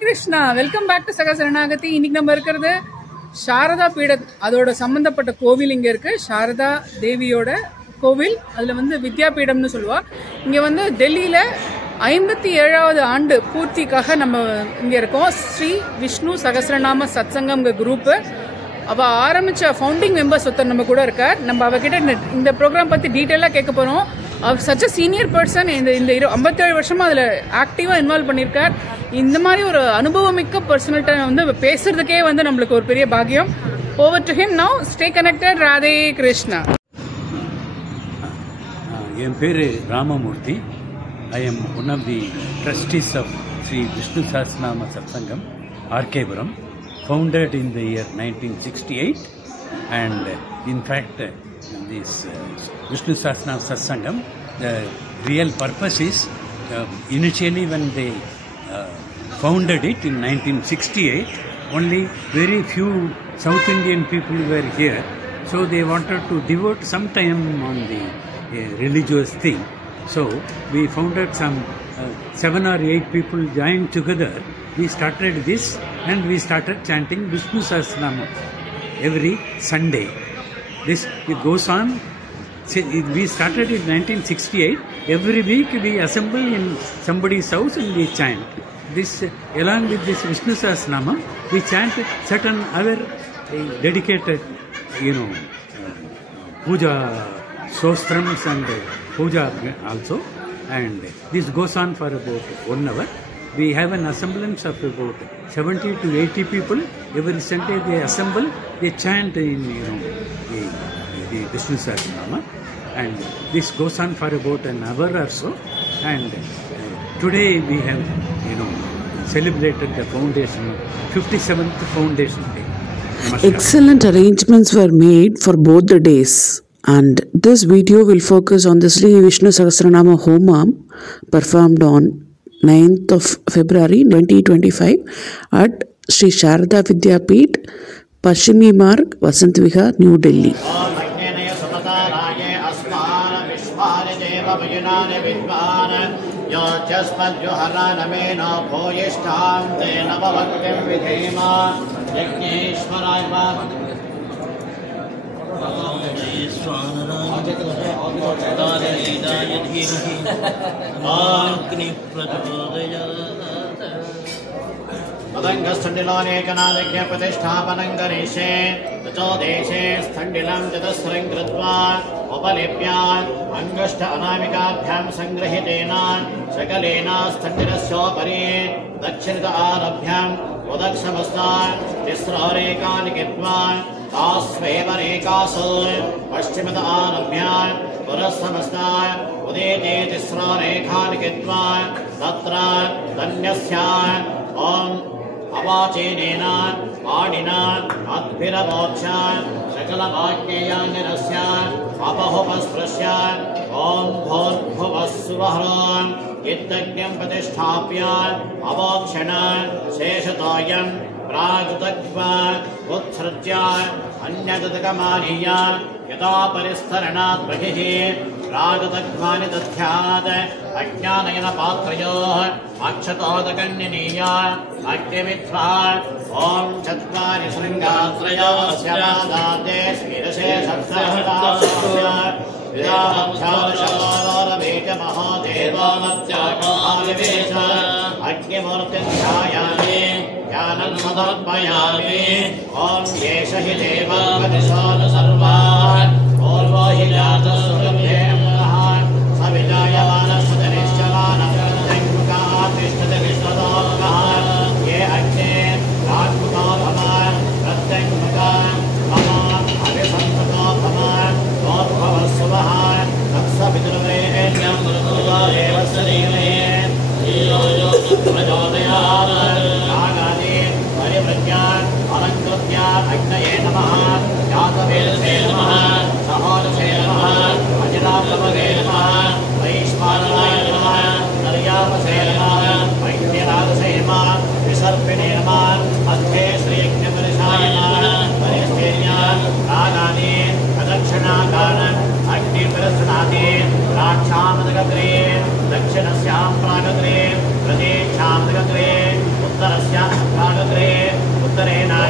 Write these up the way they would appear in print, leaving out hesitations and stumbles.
Krishna welcome back to சகசரணாகதி. இன்னைக்கு நம்ம இருக்கிறது சாரதா பீடம், அதோட சம்பந்தப்பட்ட கோவில் இங்கே இருக்கு. சாரதா தேவியோட கோவில், அதில் வித்யாபீடம்னு சொல்லுவா. இங்கே டெல்லியில் 57வது ஆண்டு பூர்த்திக்காக நம்ம இங்கே இருக்கோம். ஸ்ரீ விஷ்ணு சகசரநாம சத்சங்கம்ங்க குரூப்பு. அவள் ஆரம்பித்த ஃபவுண்டிங் மெம்பர்ஸ் ஒருத்தர் நம்ம கூட இருக்கார். நம்ம அவகிட்ட இந்த ப்ரோக்ராம் பற்றி டீட்டெயிலாக கேட்க போகிறோம். அவர் சச் அ சீனியர் பர்சன். இந்த 57 வருஷமாக அதில் ஆக்டிவாக இன்வால்வ் பண்ணியிருக்கார். இந்த மாதிரி ஒரு அனுபவமிக்க பர்சனல்கிட்ட பேசுறதுக்கே நம்மளுக்கு ஒரு பெரிய பாக்கியம். Over to him now. Stay connected. Radhe Krishna. என் பேர் Ramamurthy. I am one of the trustees of Sri Vishnu Sahasranama Satsangam, Arkepuram, founded in the year 1968. And in fact, this Vishnu Sahasranama Satsangam, the real purpose is initially when they founded it in 1968, only very few South Indian people were here. So they wanted to devote some time on the religious thing. So we founded some 7 or 8 people joined together. We started this and we started chanting Vishnu Sahasranama every Sunday. This it goes on. We started in 1968. Every week we assemble in somebody's house and we chant. This along with this Vishnu Sahasranama, we chant certain other dedicated, puja sostrams and puja also, and this goes on for about 1 hour. We have an assemblance of about 70 to 80 people. Every Sunday they assemble, they chant in the Vishnu Sahasranama, and this goes on for about an hour or so. And today we have celebrated the foundation 57th foundation day. Namaskar. Excellent arrangements were made for both the days. And this video will focus on the Sri Vishnu Sahasranama Homam performed on 9th of February 2025 at Sri Sharada Vidyapeeth, Pashchimi Marg, Vasant Vihar, New Delhi. मदङ्गस्थण्डिलोनेकनादिक्य प्रतिष्ठापनं करिष्ये ततो देशे स्थण्डिलं चतस्रं कृत्वा उपलिप्य अङ्गुष्ठ अनामिकाभ्यां सङ्गृहीतेन सकलेन स्थण्डिलस्योपरि दक्षिणत आरभ्य उदक्षमस्तात् तिस्ररेकानि कृत्वा तास्वेव रेकासु पश्चिमत आरभ्य पुरस्समस्तात् उदेते तिस्ररेकानि कृत्वा तत्र धन्यस्य ॐ अवाचेनेन पाणिना अद्भिरमोक्ष सकलवाक्येयाङ्गिरस्य अपहुपस्पृश्य ॐ भूर्भुवस्सुवः इत्यज्ञं प्रतिष्ठाप्य अवोक्षण शेषतोयं प्रागुतक्त्वा उत्सृज्य अन्यदुदकमानीय यदा परिस्तरणात् बहिः प्रागुतक्त्वानि दध्यात् अज्ञानयनपात्रयोः अक्षतोदकन्यनीय अग्निमित्वा ॐ चत्वारि शृङ्गात्रयोस्य पादाब्दे स्फीरसे सप्तहस्तास्य महादेवमत्याकारिवेश अग्निमूर्तिं ध्यायामि ज्ञानं समर्पयामि ॐ एष हि देवपदिशोनु सर्वान् पूर्वो हि जातः सविजायमानः तिष्ठति विश्वतोमुखः ये अग्ने रात्मुखो भवान् प्रत्यङ्मुखान् मम अभिसंसतो भवान् नोद्भवस्सुवः तत्सवितुर्वरेण्यं मृत्युवा देवस्य धीमहि धियो यो न प्रचोदयात् नागादि परिवृज्यान् अलङ्कृत्य अग्नये नमः जातवेदसे नमः सहोदसे नमः अजिराप्लवगे नमः वैश्वानराय नमः नर्यापसे नमः वैद्यराजसे नमः विसर्पिणे नमः मध्ये श्रीयज्ञपरिशाय नमः परिस्थेन्यान् रागानि प्रदक्षिणाकान् अग्निपरिसृणाति राक्षामदगत्रे दक्षिणस्यां प्रागत्रे प्रतीक्षामदगत्रे उत्तरस्य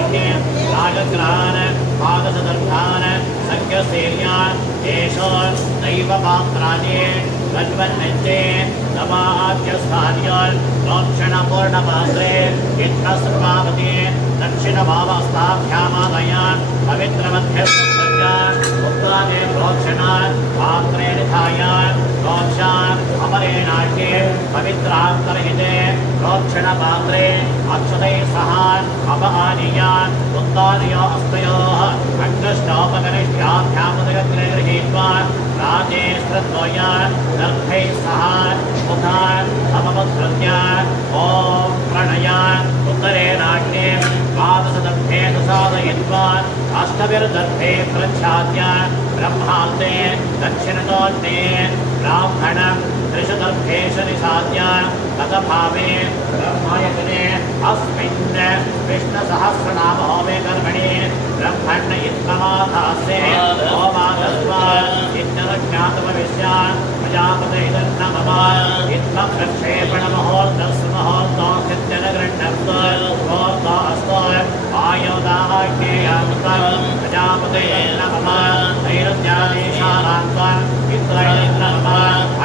राजग्राह्य राजग्रहान पादसदर्थान संख्यसेर्यान देशो दैवपात्रादि गन्वन्नन्ते नवाद्यस्थान्योन् मोक्षणपूर्णपात्रे इन्द्रस्रवावती दक्षिणभावस्ताभ्यामादयान् पवित्रमध्यस्थान् उत्तादे प्रोक्षणान् पात्रे निधायान् प्रोक्षान् अमरेणाट्ये पवित्रान्तर्हिते प्रोक्षणपात्रे अक्षतैः सह अपहानीयान् उत्तादयो अस्तयोः अग्नष्टोपगनिष्ठ्याभ्यामुदगग्रे गृहीत्वा राजे श्रुत्वयान् दर्भैः सह मुखान् अपमुत्सृत्य ॐ प्रणयान् उत्तरेणाग्ने द्वादशदर्भे साधयित्वा अष्टभिर्दर्भे प्रच्छाद्य ब्रह्मान्ते दक्षिणतोऽन्ते ब्राह्मणं त्रिषु दर्भेषु निषाद्य तदभावे ब्रह्मयजने अस्मिन् विष्णुसहस्रनामहोमे कर्मणि ब्रह्मण्य इत्थमाधास्ते होमादस्वा इत्यज्ञातमविष्यान् प्रजापतिर्नमः इत्थं प्रक्षेपणमहोत्सवमहोत्सवसिद्ध्यनगृह्णस्तोऽस्तु आयोदाग्नेयान्तं प्रजापतिर्नमः नैरुत्यादेशानान्तं इन्द्रैर्नमः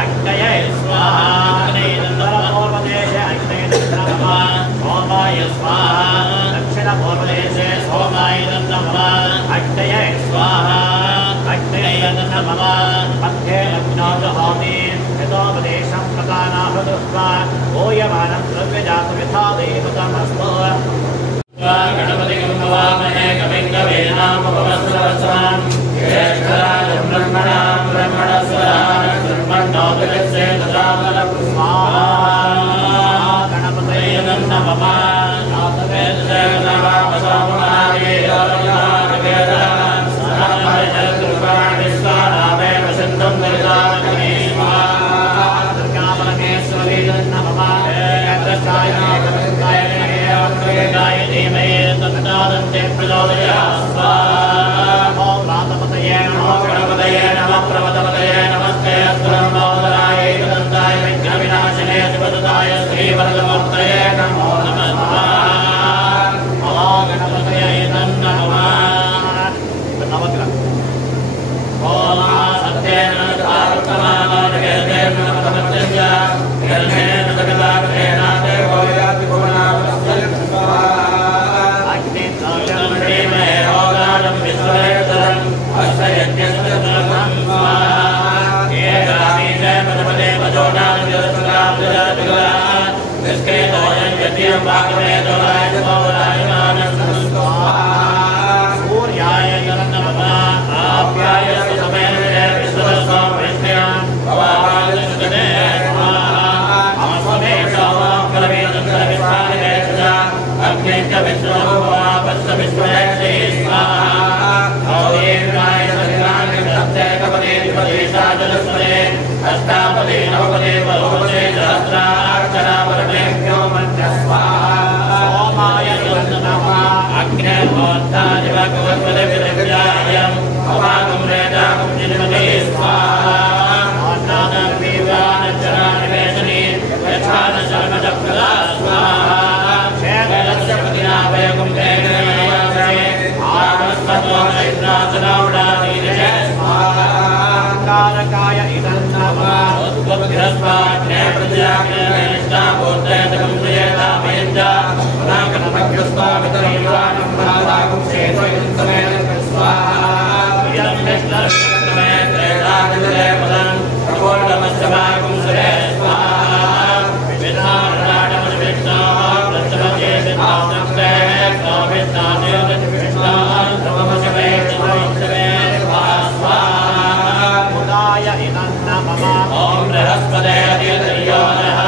अग्नये स्वाहा पूर्वदेशे अग्नेयनमः सोमाय स्वाहा दक्षिणपूर्वदेशे सोमाय नमः अग्नये स्वाहा अग्नये नमः मध्ये लग्नोदहोमि यतोपदेशं प्रदानाहृदुत्वा ooyamaनं द्रव्यजातमिथा देवतमस्तु गणपतिं नमामहे कविं कवीनामुपमस्रवस्वान् ज्येष्ठराजं ब्रह्मणां ब्रह्मणस्वरान् ब्रह्मण्णोदयस्य तथाफलं स्वाहा गणपतये नमः नाथवेदसे नमामसोमहादेवयोगेदान् सदामयजगृपाणि स्वानामेव सिन्धुं निर्दानमे स्वाहा दुर्गापरमेश्वरी नमः गाय धीमहि तन्नादन्ते प्रचोदयात् स्वाहा ॐ रातपतये नमो गणपतये नमः प्रमदपतये नमस्ते अस्तुरम्बोदराय एकदन्ताय विघ्नविनाशिने शिवदुताय श्रीवरदमूर्तये नमो नमः महागणपतये नमः नवग्रह ॐ सत्येन तारुकमानोर्गेतेन नमस्तस्य गर्भेण जगदाग्रेण देवो याति भुवनावस्तयं स्वाहा अग्निर्नोषमणिमे रोगाणं विश्ववेदरम् अश्वयज्ञस्य धर्मं स्वाहा एकामीशे पदपदे पदोनादिरसुराब्दजातिगुरा निष्कृतोऽयं यज्ञं वाग्वेदोराय भवरायमानः स्वाहा सूर्याय नमः आप्याय सुतमेन विश्वस्व वैष्णयान् भवाय सुतने स्वाहा अमस्वमे शावाकरवेदन्तरविस्तारे सदा अग्निश्च विश्वभवापस्य विश्वयक्षे स्वाहा औदेव्याय सविराय सत्यैकपदे द्विपदेशाजलस्वरे अष्टापदे नवपदे बलोपदे सहस्राक्षरापरमेभ्यो मध्य स्वाहा सोमाय नमः अग्निर्होत्रादिवगवत्पदे विद्यायम् अवागं रेदागं जिन्मते स्वाहा अन्नादर्वीवानचरानिवेशने यथानशर्मचक्रदा स्वाहा क्षेत्रस्य प्रतिनाभयगुं वेगनयवासे आत्मस्वतो चैत्रासनावडादीने स्वाहा कारकाय इदं नमः उद्बुद्धिरस्वाग्ने प्रत्याग्नेष्टाभूतैतकं प्रियतामयञ्च पुनाकनमग्रस्वामितरीवानं प्रादागुं क्षेत्रयुक्तमेन स्वाहा इदं विष्णुर्षक्रमे त्रेधादितरे पदं प्रपूर्णमस्तमागुं सुरे स्वाहा विष्णाराडमनिविष्णाः प्रत्यमचेतिभासक्ते स्वामिष्णादेवनिविष्णाः ध्रुवमशवे चित्रमशवे स्वाहा मुदाय इदं नमः ॐ बृहस्पते अधितयो नः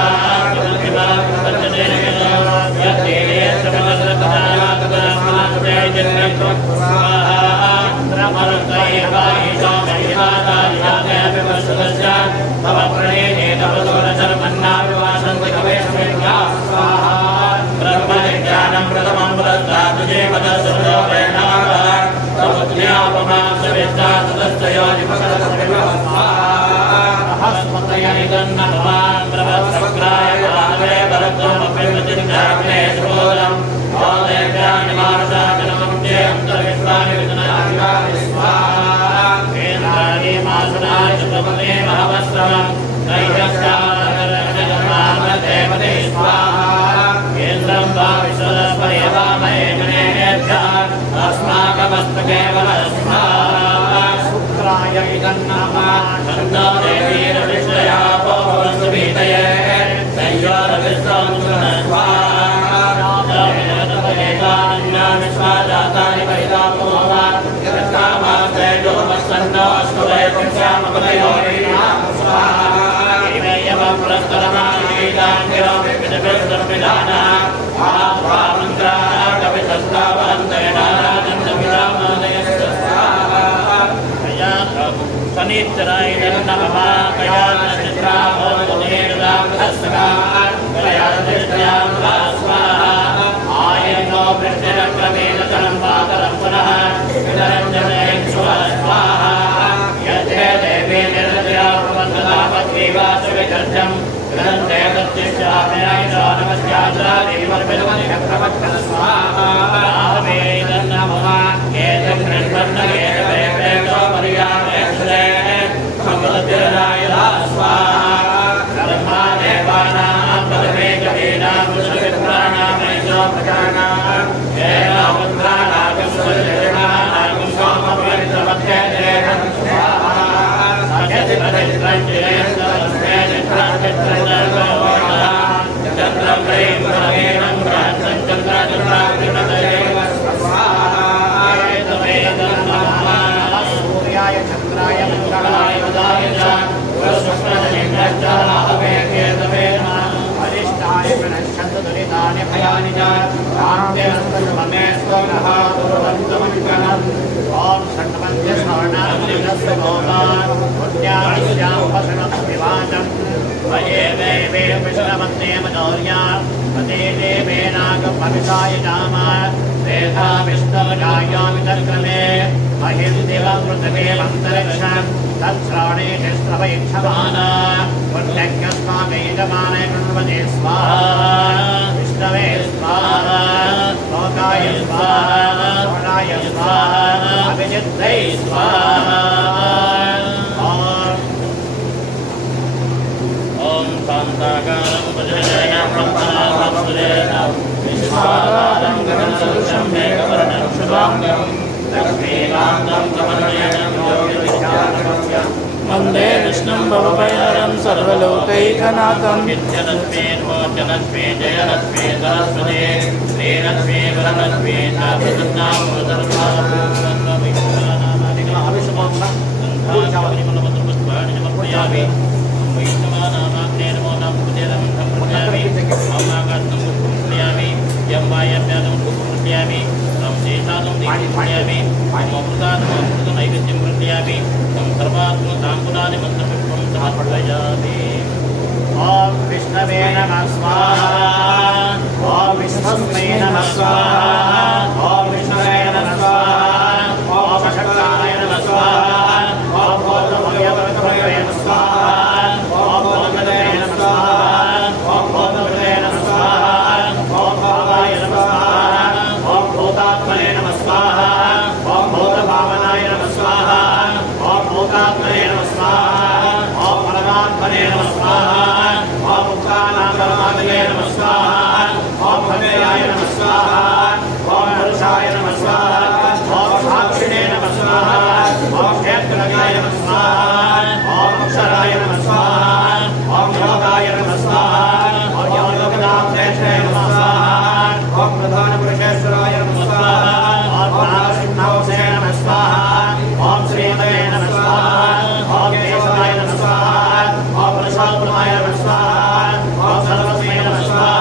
वंदे विष्णुं भवभयहरं सर्वलोकैकनाथं ओम विष्णवे नमः स्वाहा ओम विष्णुस्मै नमः स्वाहा ओम विष्णवे नमः स्वाहा ओम शक्राय नमः स्वाहा ओम भोगभयवरतभये नमः स्वाहा ओम भोगदे नमः स्वाहा ओम भोगदे नमः स्वाहा ओम भावाय नमः स्वाहा ओम भूतात्मने नमः स्वाहा ओम भूतभावनाय नमः स्वाहा ओम भूतात्मने नमः स्वाहा ओम परमात्मने नमः स्वाहा ओम मुक्तानां नमः स्वाहा ओम भद्राय नमः स्वाहा ओम पुरुषाय नमः स्वाहा ओम साक्षिणे नमः स्वाहा ओम क्षेत्रज्ञाय नमः स्वाहा ओम अक्षराय नमः स्वाहा ओम योगाय नमः स्वाहा ओम योगदात्रेष्ठाय नमः स्वाहा ओम प्रधान पुरुषेश्वराय नमः स्वाहा ओम महासिंहासने नमः स्वाहा ओम श्रीमते नमः स्वाहा ओम केशवाय नमः स्वाहा ओम प्रसादनाय नमः स्वाहा ओम सर्वस्मै नमः स्वाहा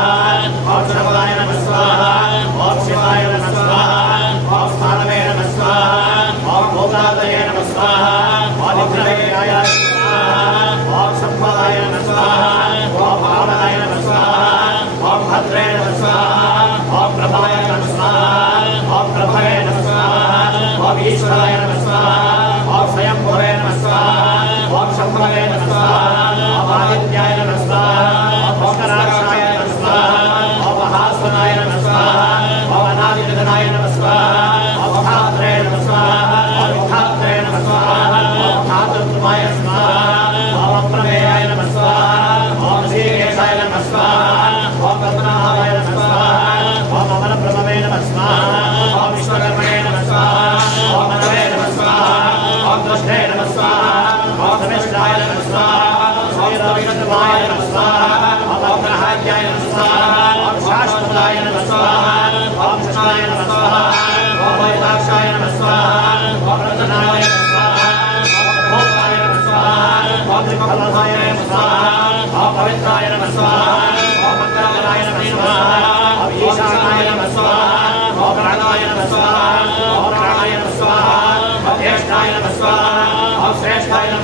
ओम सर्वाय नमः स्वाहा ओम शिवाय नमः स्वाहा ओम स्थानवे नमः स्वाहा ओम भूतादये नमः स्वाहा ओम विघ्नविनाय नमः स्वाहा ओम संपदाय नमः स्वाहा ओम भावनाय नमः स्वाहा ओम भद्रे नमः स्वाहा ओम प्रभाय नमः स्वाहा ओम प्रभवे नमः स्वाहा ओम ईश्वराय नमः स्वाहा ओम स्वयंभुवे नमः स्वाहा ओम शंभवे नमः स्वाहा ओम आदित्याय नमः स्वाहा ओम कराक्षाय नमः स्वाहा ओम महास्वनाय नमः स्वाहा ओम अनादितनाय नमः स्वाहा ओम धात्रे नमः स्वाहा ओम धात्रे नमः स्वाहा ओम धातृत्वाय स्वाहा ओम प्रमेयाय नमः स्वाहा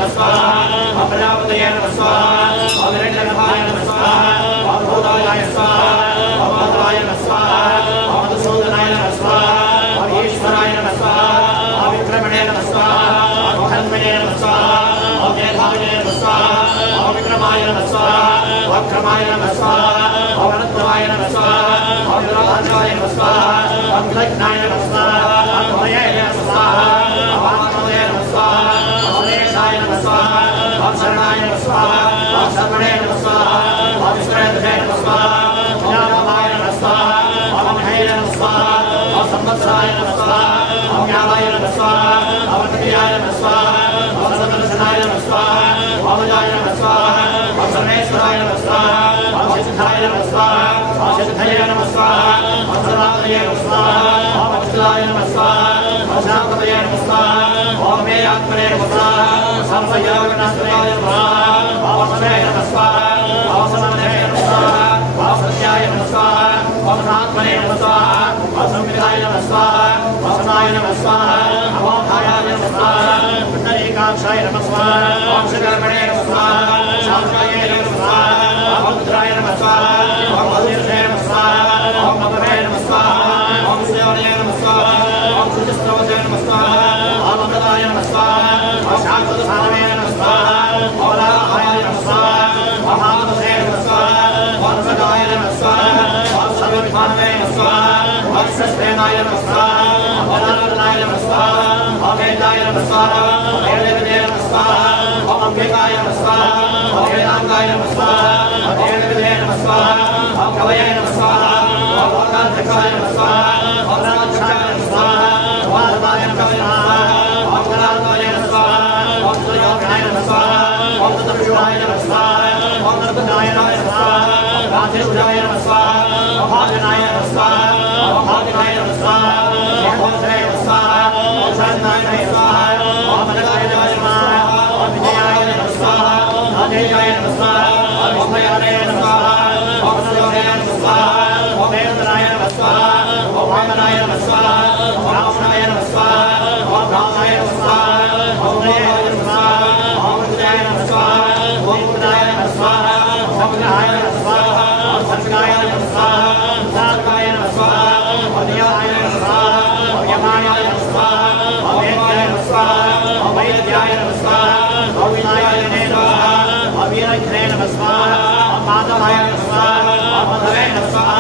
नमः स्वाहा ओम प्रजापतये नमः स्वाहा ओम हिरण्यगर्भाय नमः स्वाहा ओम भूताय स्वाहा ओम भद्राय नमः स्वाहा ओम मधुसूदनाय नमः स्वाहा ओम ईश्वराय नमः स्वाहा ओम विक्रमणे नमः स्वाहा ओम धन्वने नमः स्वाहा ओम मेधाविने नमः स्वाहा ओम विक्रमाय नमः स्वाहा ओम क्रमाय नमः स्वाहा ओम अनन्तवाय नमः स्वाहा ओम विराधाय नमः स्वाहा ओम विलग्नाय नमः स्वाहा ओम भये नमः स्वाहा ओम आत्मने नमः स्वाहा ओम सुरेशाय नमः स्वाहा ओम शरणाय नमः स्वाहा ओम सर्वणे नमः स्वाहा ओम विश्वनाथाय नमः स्वाहा ओम ज्ञानमय नमः स्वाहा ओम अनहय नमः स्वाहा ओम संवत्सराय नमः स्वाहा ओम ज्ञानाय नमः स्वाहा ओम तपयाय नमः स्वाहा ओम सर्वदर्शनाय नमः स्वाहा ओम अजाय नमः स्वाहा ओम सर्वेश्वराय नमः स्वाहा ओम सिद्धाय नमः स्वाहा ओम सिद्धये नमः स्वाहा ओम सर्वात्मये नमः स्वाहा ओम अच्युताय नमः स्वाहा ओम शांतये नमः स्वाहा ओम मे आत्मने नमः स्वाहा सर्वयोगनाश्रयाय नमः ओम समे नमः स्वाहा ओम समने नमः स्वाहा ओम सत्याय नमः स्वाहा ओम आत्मने नमः स्वाहा ओम संविदाय नमः स्वाहा ओम समाय नमः स्वाहा ओम धायाय नमः स्वाहा पुण्डरीकाक्षाय नमः स्वाहा ओम श्रीकर्मणे नमः स्वाहा शांताय नमः स्वाहा ओम रुद्राय नमः स्वाहा ओम मधुर्ये नमः स्वाहा ओम मधुरे नमः स्वाहा ओम शिवाय नमः स्वाहा ओम सुजस्त्रवते नमः स्वाहा ओम अमृताय नमः स्वाहा ओम शांतसारवे नमः स्वाहा ओम लाभाय नमः स्वाहा ओम हामदसे नमः स्वाहा ओम सदाय नमः स्वाहा ओम सर्वविधानवे नमः स्वाहा ओम सस्तेनाय नमः स्वाहा ओम अनन्तनाय नमः स्वाहा ओम वेदाय नमः स्वाहा ओम वेदविदे नमः स्वाहा ओम अम्बिकाय नमः स्वाहा ओम वेदांगाय नमः स्वाहा ओम वेदविदे नमः स्वाहा ओम कवये नमः स्वाहा ओम लोकाध्यक्षाय नमः स्वाहा ओम रामक्षाय नमः स्वाहा ओम आत्माय नमः स्वाहा ओम कलात्माय नमः स्वाहा ओम सुयोगाय नमः स्वाहा ओम तत्पुरुषाय नमः स्वाहा ओम नर्तनाय नमः स्वाहा ओम राधेशाय नमः स्वाहा ओम भाजनाय नमः स्वाहा ओम भाजनाय नमः स्वाहा ओम भोजनाय नमः स्वाहा ओम शांताय नमः स्वाहा ओम मनकाय नमः स्वाहा ओम विजयाय नमः स्वाहा ओम अजयाय नमः स्वाहा ओम भयाय नमः स्वाहा ओम सुयोगाय नमः स्वाहा ओम वेदनाय नमः स्वाहा ओम वामनाय नमः स्वाहा ओम रामनाय नमः स्वाहा ओम रामाय नमः स्वाहा ओम नयाय नमः स्वाहा ओम विजयाय नमः स्वाहा ओम उदयाय नमः स्वाहा ओम विजयाय नमः स्वाहा ओम सर्गाय नमः स्वाहा ओम सारगाय नमः स्वाहा ओम दियाय नमः स्वाहा ओम यमाय नमः स्वाहा ओम वेद्याय नमः स्वाहा ओम वैद्याय नमः स्वाहा ओम विनायाय नमः स्वाहा ओम वीरज्ञे नमः स्वाहा ओम माधवाय नमः स्वाहा ओम मधवे नमः स्वाहा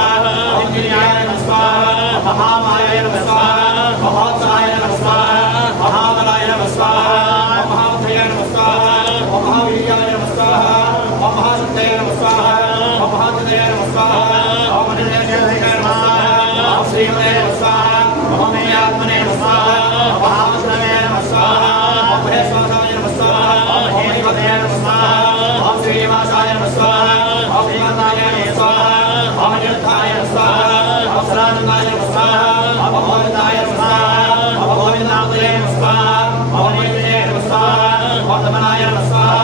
ओम इंद्रियाय नमः स्वाहा ओम महामाय नमः स्वाहा ओम महोत्साय नमः स्वाहा ओम महाबलाय नमः स्वाहा ओम महाभये नमः स्वाहा ओम महावीर्याय नमः स्वाहा ओम महासत्ये नमः स्वाहा ओम महाजने नमः स्वाहा ओम अनिर्णय नमः स्वाहा ओम श्रीमते नमः स्वाहा ओम मेयात्मने नमः स्वाहा ओम महावस्त्रमे नमः स्वाहा ओम महेश्वराय नमः स्वाहा ओम हेमवते नमः स्वाहा ओम श्रीनिवासाय नमः स्वाहा ओम देवताय नमः स्वाहा ओम अनिरुद्धाय नमः स्वाहा ओम सदानंदाय नमः स्वाहा ओम भोजनाय नमः स्वाहा ओम गोविन्दाय नमः स्वाहा ओम नीलये नमः स्वाहा ओम दमनाय नमः स्वाहा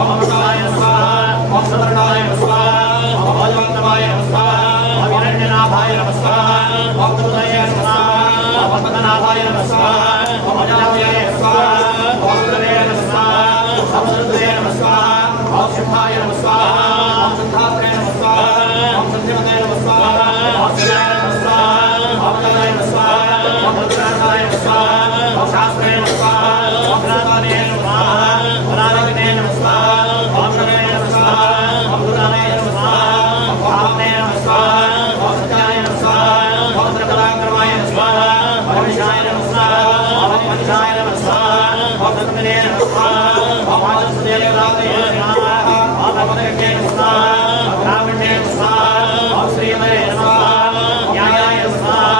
ओम अमृताय नमः स्वाहा ओम सवर्णाय नमः स्वाहा ओम भोजवन्तवाय नमः स्वाहा ओम हिरण्यनाभाय नमः स्वाहा ओम दुर्दये नमः स्वाहा ओम पद्मनाभाय नमः स्वाहा ओम अजावये नमः स्वाहा ओम रुद्रये नमः स्वाहा ओम रुद्रये नमः स्वाहा ओम सिद्धाय नमः स्वाहा ओम सिद्धात्रे नमः स्वाहा ओम सिद्धिमते नमः स्वाहा ओम शिवाय नमः स्वाहा ओम कलाय नमः स्वाहा ओम रुद्राय नमः स्वाहा ओम शास्त्रे नमः स्वाहा ओम भ्राताने नमः स्वाहा ओम नारायणे नमः स्वाहा ओम शरणे नमः स्वाहा ओम दुर्गाने नमः स्वाहा ओम भावने नमः स्वाहा ओम सत्याय नमः स्वाहा ओम त्रिकलाक्रमाय नमः स्वाहा ओम विशाय नमः स्वाहा ओम पंचाय नमः स्वाहा ओम दत्तने नमः स्वाहा ओम आचर्षदेवराय नमः ओम भगवते नमः स्वाहा ओम ब्राह्मणे नमः स्वाहा ओम श्रीमते नमः स्वाहा न्यायाय नमः स्वाहा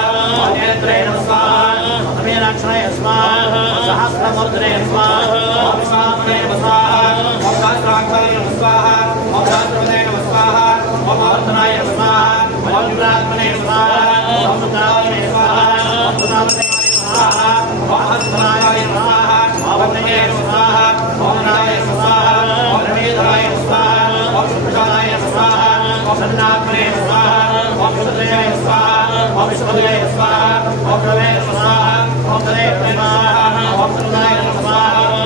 ओम नेत्रे नमः स्वाहा ओम मीनाक्षाय नमः स्वाहा ओम सहस्रमूर्तने नमः स्वाहा ओम विश्वात्मने नमः स्वाहा ओम शास्त्राक्षाय नमः स्वाहा ओम शास्त्रवते नमः स्वाहा ओम आवर्तनाय नमः स्वाहा ओम विरात्मने नमः स्वाहा ओम सुताय नमः स्वाहा ओम सुतामते नमः स्वाहा ओम हस्तनाय नमः स्वाहा ओम वन्दे नमः स्वाहा ओम नाय नमः स्वाहा ओम रमेधाय नमः स्वाहा ओम सुप्रसादाय नमः स्वाहा ओम सन्नात्मने नमः स्वाहा ओम सुतये नमः स्वाहा ओम विश्वदये नमः स्वाहा ओम प्रवे नमः स्वाहा ओम तदे नमः स्वाहा ओम सुताय नमः स्वाहा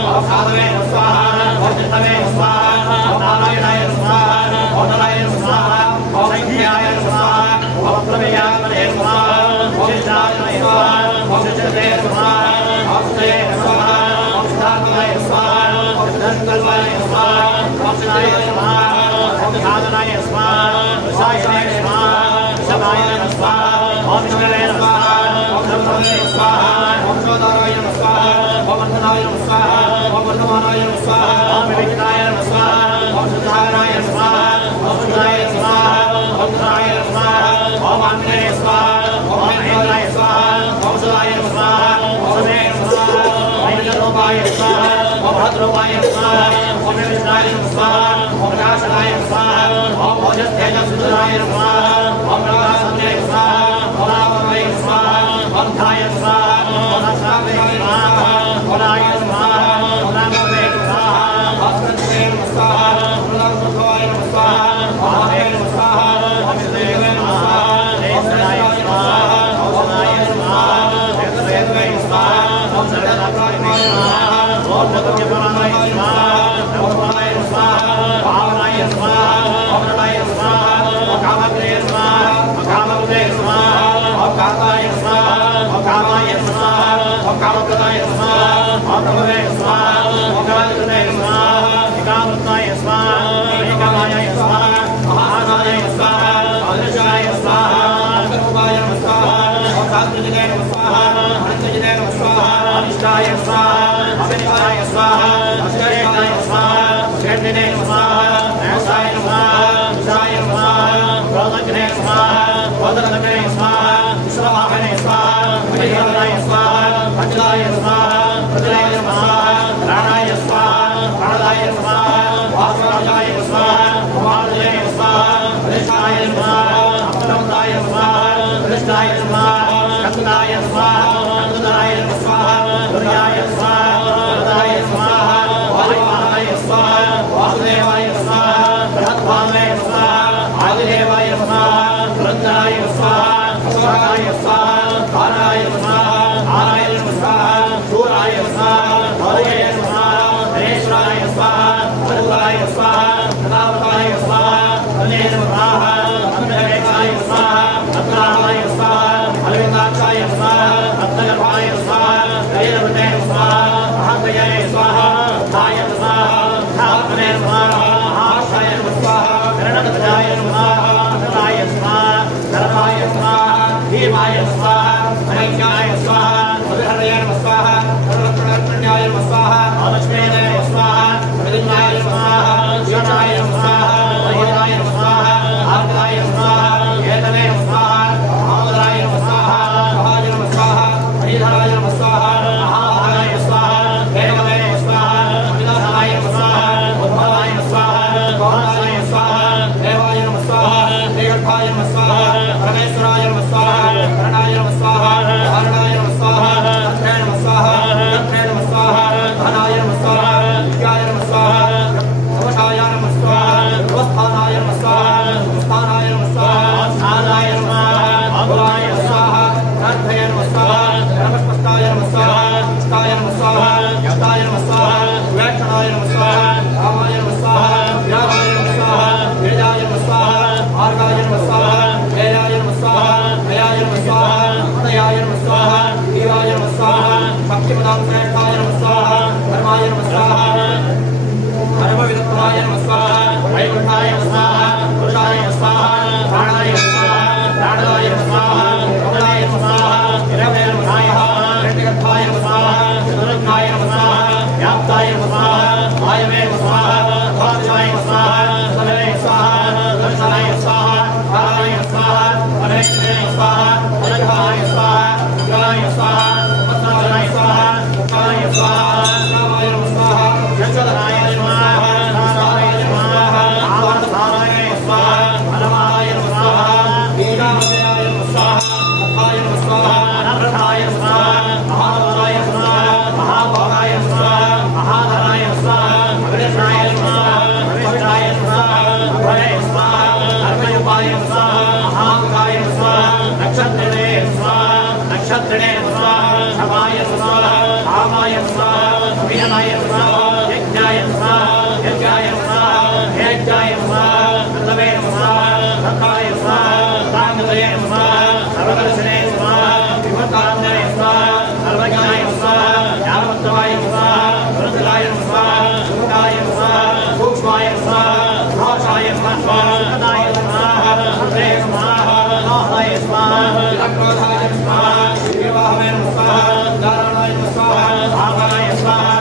Swah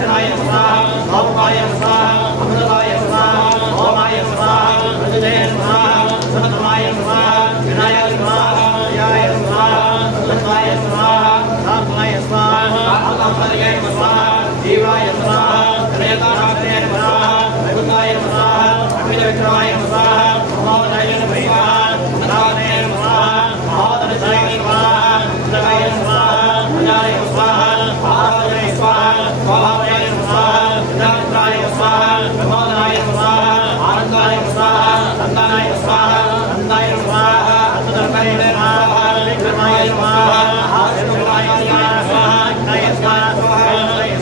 दक्षिणाय स्वाहा ओमाय स्वाहा अमृताय स्वाहा ओमाय स्वाहा रजते स्वाहा समतमाय स्वाहा विनायाय स्वाहा याय स्वाहा लताय स्वाहा सात्माय स्वाहा आत्माय स्वाहा जीवाय स्वाहा त्रयकाराय स्वाहा रघुताय स्वाहा अभिलक्षणाय स्वाहा मोहनाय स्वाहा नारायणाय स्वाहा महादर्शाय स्वाहा जगाय स्वाहा अजाय स्वाहा आराय स्वाहा स्वाहाय स्वाहा नमस्त्राय स्वाहा मोहनाय स्वाहा आनंदाय स्वाहा नंदनाय स्वाहा नंदाय स्वाहा अतुतर्काय स्वाहा विक्रमाय स्वाहा आदित्याय स्वाहा नाय स्वाहा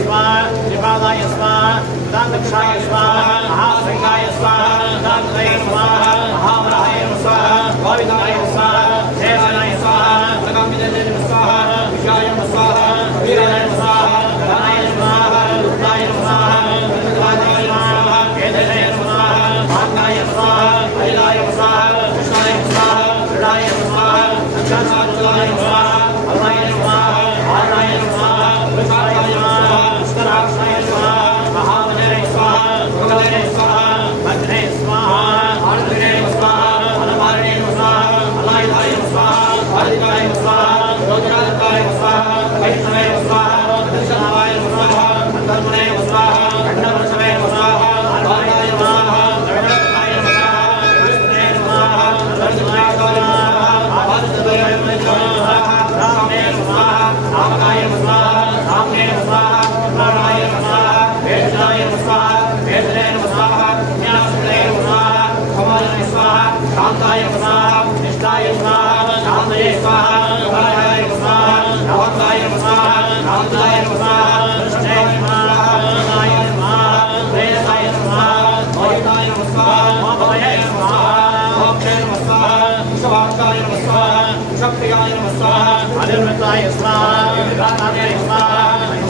स्वाहा त्रिपादाय स्वाहा दानक्षाय स्वाहा महासंगाय स्वाहा दानदय स्वाहा महावराय स्वाहा गोविंदाय स्वाहा शेषाय स्वाहा लगामिदे स्वाहा विजयाय स्वाहा वीराय स्वाहा धनाय स्वाहा रुद्राय स्वाहा रुद्राय स्वाहा केदाय स्वाहा भागाय स्वाहा अहिलाय स्वाहा कृष्णाय स्वाहा रुद्राय स्वाहा संसाराय स्वाहा अवनाय स्वाहा आराय स्वाहा विशालाय स्वाहा स्कराक्षाय स्वाहा महावने स्वाहा भगवते स्वाहा अग्ने स्वाहा आर्द्रे स्वाहा अनमारणे स्वाहा अलायधाय स्वाहा आदित्याय स्वाहा रोजराय स्वाहा वैष्णवे स्वाहा दर्शनाय स्वाहा अंतर्मणे स्वाहा खंडवर्षवे स्वाहा आर्वाय स्वाहा रविनाय स्वाहा विष्णुवे स्वाहा दर्शनाय स्वाहा आदित्याय स्वाहा रामे स्वाहा आमनाय स्वाहा साम्ये स्वाहा प्राणाय स्वाहा वेदाय स्वाहा वेदने स्वाहा ज्ञानस्ते स्वाहा कमलाय स्वाहा शांताय स्वाहा निष्ठाय स्वाहा शांतये स्वाहा भयाय स्वाहा नवताय स्वाहा शांताय स्वाहा कृष्णे स्वाहा नाय स्वाहा वेदाय स्वाहा मोहिताय स्वाहा मोहये स्वाहा मोक्षे स्वाहा स्वाहाय स्वाहा शक्तियाय स्वाहा अनिर्वृताय स्वाहा विराटाय स्वाहा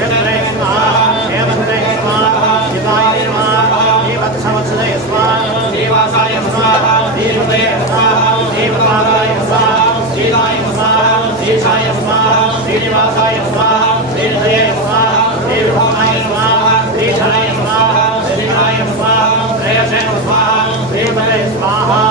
जगरे स्वाहा हेमन्ते स्वाहा शिवाय स्वाहा देवत्सवत्सले स्वाहा देवासाय स्वाहा देवते स्वाहा देवताय स्वाहा शीलाय स्वाहा शीशाय स्वाहा श्रीनिवासाय स्वाहा श्रीधये स्वाहा देवभावाय स्वाहा श्रीधराय स्वाहा श्रीराय स्वाहा श्रेयसे स्वाहा श्रीमते स्वाहा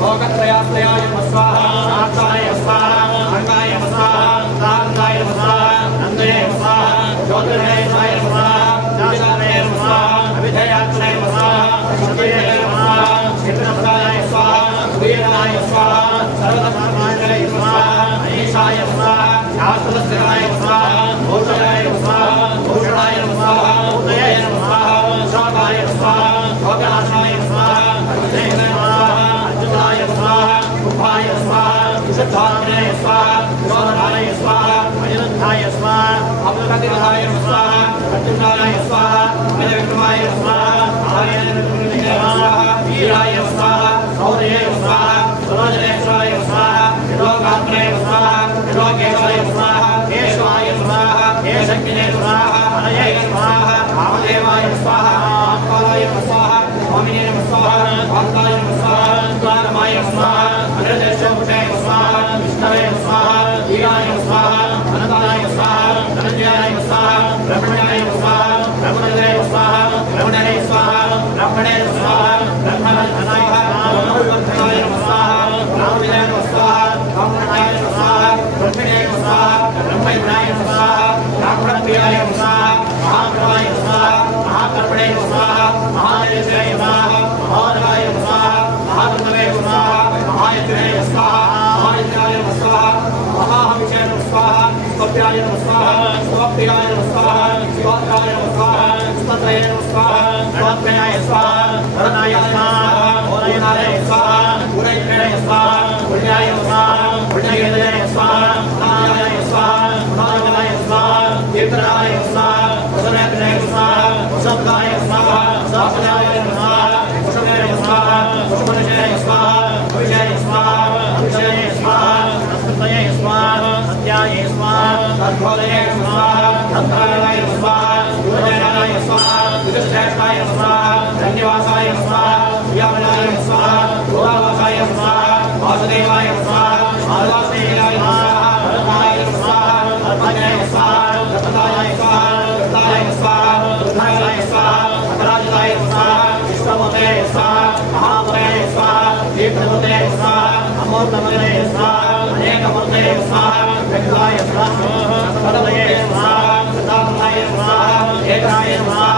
लोकत्रयाय स्वाहा शांताय स्वाहा अंगाय स्वाहा सान्दाय स्वाहा नंदये स्वाहा ज्योतिर्मयाय स्वाहा नाशाय स्वाहा अभिधयाय स्वाहा शक्तिये स्वाहा चित्रपदाय स्वाहा वीराय स्वाहा सर्वधर्माय स्वाहा अनीशाय स्वाहा शास्त्रस्याय स्वाहा भूषणाय स्वाहा भूषणाय स्वाहा उदये स्वाहा शाकाय स्वाहा भोगनाशाय स्वाहा अग्नेय स्वाहा अच्युताय स्वाहा उपाय स्वाहा शुद्धाय स्वाहा योगनाय स्वाहा अनिरुद्धाय स्वाहा अमृतकराय स्वाहा अर्जुनाय स्वाहा विक्रमाय स्वाहा आर्यनाय स्वाहा वीराय स्वाहा सौर्ये स्वाहा सुरोजनेश्वराय स्वाहा लोकाग्ने स्वाहा लोकेशाय स्वाहा केशवाय स्वाहा केशज्ञे स्वाहा अनये स्वाहा कामदेवाय स्वाहा आत्माय स्वाहा स्वामिने स्वाहा भक्ताय स्वाहा द्वारमाय स्वाहा अनिर्देशोपे स्वाहा विष्णवे स्वाहा धीराय स्वाहा अनंताय स्वाहा धनंजयाय स्वाहा ब्रह्मण्याय स्वाहा ब्रह्मणे स्वाहा ब्रह्मणे स्वाहा ब्रह्मणे स्वाहा ब्रह्मणाय स्वाहा स्वाहा स्वाहा ब्रह्मणाय स्वाहा ब्रह्मणे स्वाहा ब्रह्मणाय स्वाहा ब्रह्मप्रियाय स्वाहा महाप्रभाय स्वाहा महाकर्मणे स्वाहा महादेशाय स्वाहा महादेवाय स्वाहा महादेवे स्वाहा महायज्ञे स्वाहा महायज्ञाय स्वाहा महाहविषे स्वाहा स्वप्याय स्वाहा स्वप्याय स्वाहा शिवाय स्वाहा स्तत्रय स्वाहा स्वप्याय स्वाहा धरणाय स्वाहा ओनयनाय स्वाहा उदयनाय स्वाहा पुण्याय स्वाहा पुण्यगे स्वाहा नारायणाय स्वाहा नारायणाय स्वाहा तीर्थराय स्वाहा वसुदेवाय स्वाहा वसुदेवाय स्वाहा साक्षाय स्वाहा वसुदेवाय स्वाहा वसुदेवाय स्वाहा विजय स्वाहा विजय स्वाहा संस्कृतये स्वाहा सत्याय स्वाहा सद्भोदये स्वाहा सत्काराय स्वाहा गुरुजनाय स्वाहा विदुश्रेष्ठाय स्वाहा धन्यवासाय स्वाहा यमनाय स्वाहा गोवासाय स्वाहा वासुदेवाय स्वाहा आवासेयाय स्वाहा भरताय स्वाहा भरताय स्वाहा भरताय स्वाहा भरताय स्वाहा अमूर्तमये स्वाहा अनेकमूर्तये स्वाहा विग्रहाय स्वाहा सततये स्वाहा सदात्मये स्वाहा एकाय स्वाहा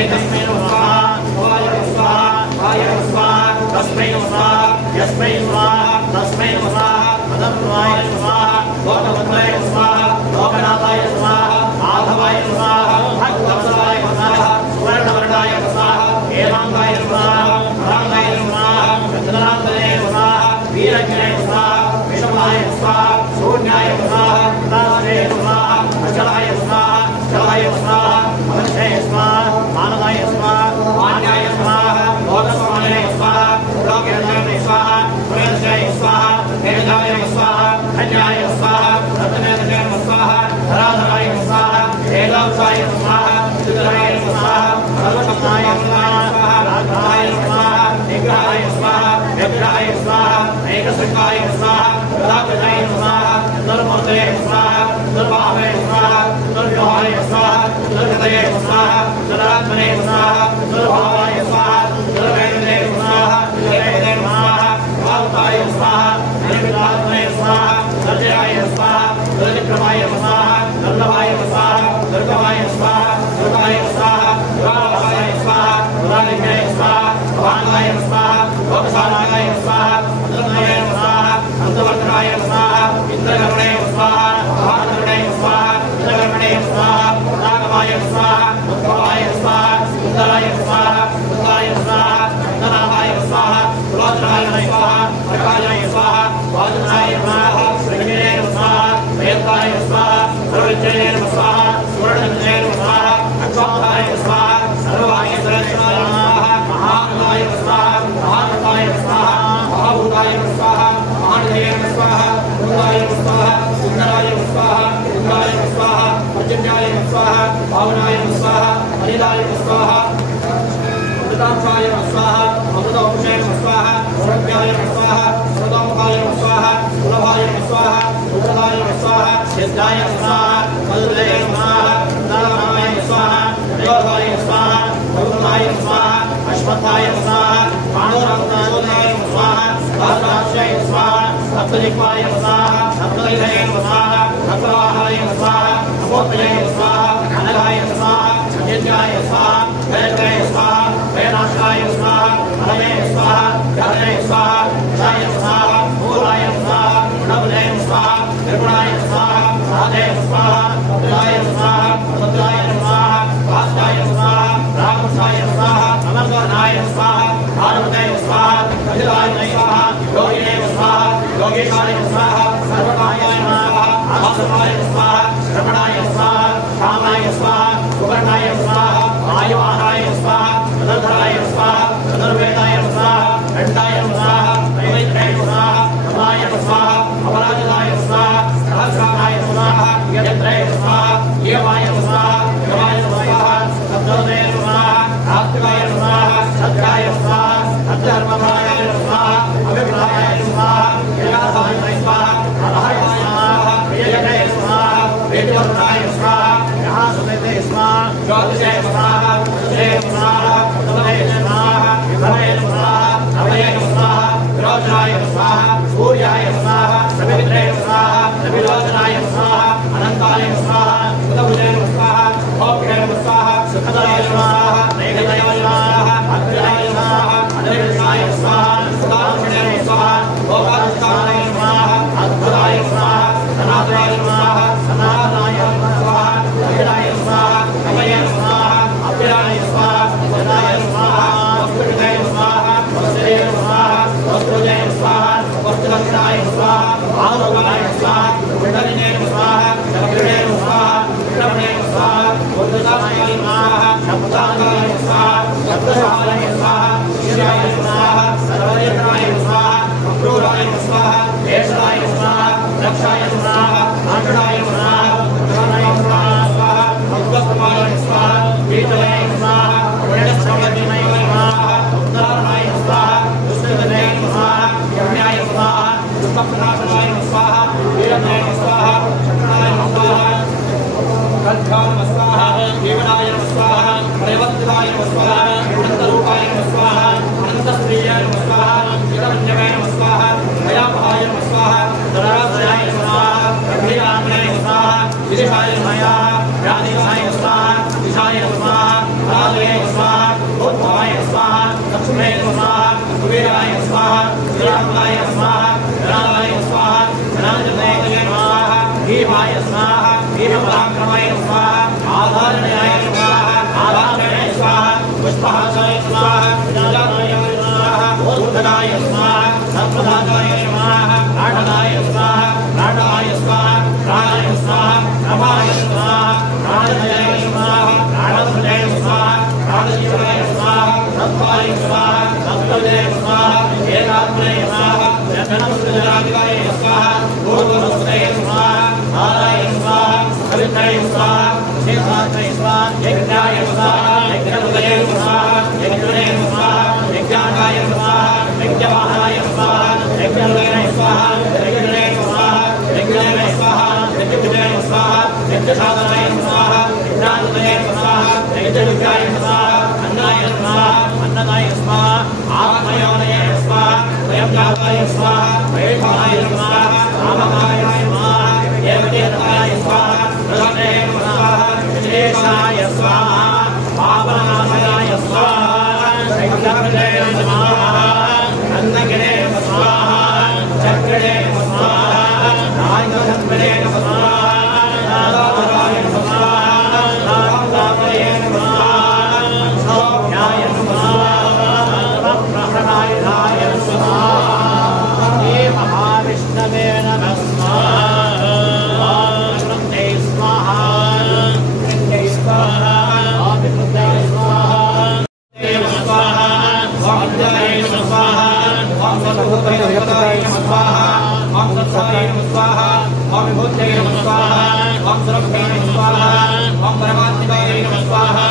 एकस्मै स्वाहा भवाय स्वाहा भाय स्वाहा तस्मै स्वाहा यस्मै स्वाहा तस्मै स्वाहा अनन्वाय स्वाहा लोकवन्द्राय स्वाहा लोकनाथाय स्वाहा माधवाय स्वाहा भक्तवत्सलाय स्वाहा सुवर्णवर्णाय स्वाहा हेमाङ्गाय स्वाहा राङ्गाय स्वाहा चन्द्रान्तरे स्वाहा वीरज्ञाय स्वाहा विषमाय स्वाहा शून्याय स्वाहा दासरे स्वाहा अचलाय स्वाहा चलाय स्वाहा अवक्षय स्वाहा मानवाय स्वाहा मान्याय स्वाहा लोकस्वामिने स्वाहा लोकेन्द्राय स्वाहा पुरेन्द्राय स्वाहा वेदाय स्वाहा धन्याय स्वाहा रत्नेन्द्राय स्वाहा धराधराय स्वाहा वेदांसाय स्वाहा विद्राय स्वाहा सर्वकर्ताय स्वाहा राधाय स्वाहा निग्रहाय स्वाहा व्यग्रहाय स्वाहा एकसंगाय स्वाहा प्रदापनाय स्वाहा निर्मूर्तये स्वाहा निर्वाहवे स्वाहा निर्व्योहाय स्वाहा निर्गतये स्वाहा निर्आत्मने स्वाहा निर्भावाय स्वाहा निर्वेदने स्वाहा निर्वेदने स्वाहा स्वाहाय स्वाहा निर्विलात्मने स्वाहा निर्जयाय स्वाहा निर्विक्रमाय स्वाहा निर्लभाय स्वाहा निर्गमाय स्वाहा निर्गाय स्वाहा निर्वाहाय स्वाहा निर्वालिकाय स्वाहा भवानाय स्वाहा लोकसानाय स्वाहा निर्णये स्वाहा अंतवर्तनाय स्वाहा इंद्रकर्णे स्वाहा महाकर्णे स्वाहा इंद्रकर्णे स्वाहा नागमाय स्वाहा उद्भवाय स्वाहा सुंदराय स्वाहा सुंदराय स्वाहा नंदनाय स्वाहा सुलोचनाय स्वाहा प्रकाशाय स्वाहा वाजनाय स्वाहा श्रीगिरे स्वाहा वेदाय स्वाहा सर्वज्ञाय स्वाहा सुवर्णज्ञाय स्वाहा अक्षाय स्वाहा सर्वाय स्वाहा महाकाय स्वाहा महाकाय स्वाहा महाभूताय स्वाहा महानये स्वाहा सुंदराय स्वाहा सुंदराय स्वाहा सुंदराय स्वाहा अजन्याय स्वाहा भावनाय स्वाहा हरिदाय स्वाहा अमृतांशाय स्वाहा अमृतोपशय स्वाहा सुरभ्याय स्वाहा सुरतोमुखाय स्वाहा सुलभाय स्वाहा सुप्रदाय स्वाहा सिद्धाय स्वाहा मधुराय स्वाहा नारायणाय स्वाहा योगाय स्वाहा भगवाय स्वाहा अश्वत्थाय स्वाहा मानोरत्नाय स्वाहा सहस्राक्षय स्वाहा सप्तदिक्पाय स्वाहा सप्तदिशाय स्वाहा सप्तवाहाय स्वाहा अमोत्तये स्वाहा अनघाय स्वाहा यज्ञाय स्वाहा वेदकाय स्वाहा वेदाशाय स्वाहा हरये स्वाहा हरये स्वाहा जाय स्वाहा भूराय स्वाहा नवले स्वाहा निर्गुणाय स्वाहा साधे स्वाहा भद्राय स्वाहा भद्राय स्वाहा वास्ताय स्वाहा रामसाय स्वाहा अमरनाय स्वाहा भारवते स्वाहा अखिलाय स्वाहा योगिने स्वाहा योगेशाय स्वाहा सर्वकाय स्वाहा आसवाय स्वाहा श्रवणाय स्वाहा कामाय स्वाहा सुवर्णाय स्वाहा आयुवाहाय स्वाहा नरधराय स्वाहा नरवेदाय स्वाहा दण्डाय स्वाहा नैवेद्याय स्वाहा नमाय स्वाहा अपराजिताय स्वाहा सहस्राय स्वाहा यज्ञाय स्वाहा येवाय स्वाहा यवाय स्वाहा सद्गुणे स्वाहा आत्माय स्वाहा सत्याय स्वाहा सद्धर्ममाय स्वाहा अभिप्रायाय स्वाहा यज्ञाय स्वाहा अरहाय स्वाहा यज्ञाय स्वाहा वेदवर्णाय स्वाहा यहाँ सुनते स्वाहा ज्योतिषे स्वाहा जय स्वाहा तमहे स्वाहा भवे स्वाहा अभये स्वाहा रोचनाय स्वाहा सूर्याय स्वाहा सवित्रे स्वाहा नविलोचनाय स्वाहा अनंताय स्वाहा सुतभुजे स्वाहा भोगे स्वाहा सुखदाय स्वाहा मेघदाय स्वाहा अग्रहाय स्वाहा अनिर्विषाय स्वाहा सुदाक्षिणे स्वाहा भोगास्ताय स्वाहा अद्भुताय स्वाहा सनातनाय स्वाहा सनातनाय स्वाहा अभिराय स्वाहा अभये स्वाहा अभिराय स्वाहा सदाय स्वाहा वस्तुविदय स्वाहा वस्त्रे स्वाहा वस्त्रुजे स्वाहा वस्त्रवस्त्राय स्वाहा आलोकाय स्वाहा विंडलिने स्वाहा जगृणे स्वाहा विक्रमणे स्वाहा बुद्धदाय स्वाहा शब्दाय स्वाहा शब्दशालाय स्वाहा ईशाय स्वाहा सर्वयत्राय स्वाहा अक्रूराय स्वाहा देशाय स्वाहा रक्षाय स्वाहा आषाढाय स्वाहा उद्धाराय स्वाहा भगवत्पाय स्वाहा वीतये स्वाहा वेदश्रवणमय स्वाहा उत्तराय स्वाहा दुष्टदने स्वाहा यज्ञाय स्वाहा दुष्टप्रदाय स्वाहा वीरने स्वाहा शक्राय स्वाहा कल्पाय स्वाहा देवनाय स्वाहा प्रयवत्ताय स्वाहा अनन्तरूपाय स्वाहा अनन्तप्रियाय स्वाहा जगन्यवाय स्वाहा भयापहाय धरावसाय स्वाहा अभिरामनाय स्वाहा विदिशाय स्वाहा राधेशाय स्वाहा दिशाय स्वाहा राधे स्वाहा भूतभाय स्वाहा लक्ष्मी स्वाहा कुबेराय स्वाहा विरामनाय स्वाहा राधाय स्वाहा राजनाय स्वाहा भीमाय स्वाहा भीमपराक्रमाय स्वाहा आधारणाय स्वाहा आधारणाय स्वाहा पुष्पहासाय स्वाहा विराजनाय स्वाहा भूतदाय स्वाहा सर्वदाय स्वाहा राधाय स्वाहा राधाय स्वाहा राधाय स्वाहा रमाय स्वाहा राधाय स्वाहा राधाय स्वाहा राधाय स्वाहा सत्वाय स्वाहा सत्वदय स्वाहा एकात्मय स्वाहा जगन्नाथाय स्वाहा भूतवस्तय स्वाहा आदाय स्वाहा कविताय स्वाहा शेषाय स्वाहा यज्ञाय स्वाहा यज्ञोदय स्वाहा यज्ञोदय स्वाहा यज्ञाय स्वाहा यज्ञवाहाय स्वाहा यज्ञोदय स्वाहा यज्ञोदय स्वाहा यज्ञोदय स्वाहा यज्ञोदय स्वाहा यज्ञसाधनाय स्वाहा यज्ञाय स्वाहा यज्ञविद्याय स्वाहा अन्नाय स्वाहा अन्नदाय स्वाहा आत्मयोदय स्वाहा स्वयंजाताय स्वाहा वैभवाय स्वाहा रामकाय स्वाहा देवदेवताय स्वाहा प्रदाय स्वाहा विशेषाय स्वाहा पावनाय स्वाहा शैलग्रहे स्वाहा अन्नगिरे स्वाहा चक्रणे स्वाहा नागधर्मणे स्वाहा नारायणाय स्वाहा नारायणाय स्वाहा सौम्याय स्वाहा प्रहराय स्वाहा हे महाविष्णवे नमः स्वाहा नमस्ते स्वाहा नमस्ते स्वाहा अभिवृद्धे स्वाहा देव स्वाहा स्वाहाय स्वाहा ओम सर्वभूताय स्वाहा ओम सत्साय स्वाहा ओम विभूते स्वाहा ओम सर्वभूते स्वाहा ओम परमात्माय स्वाहा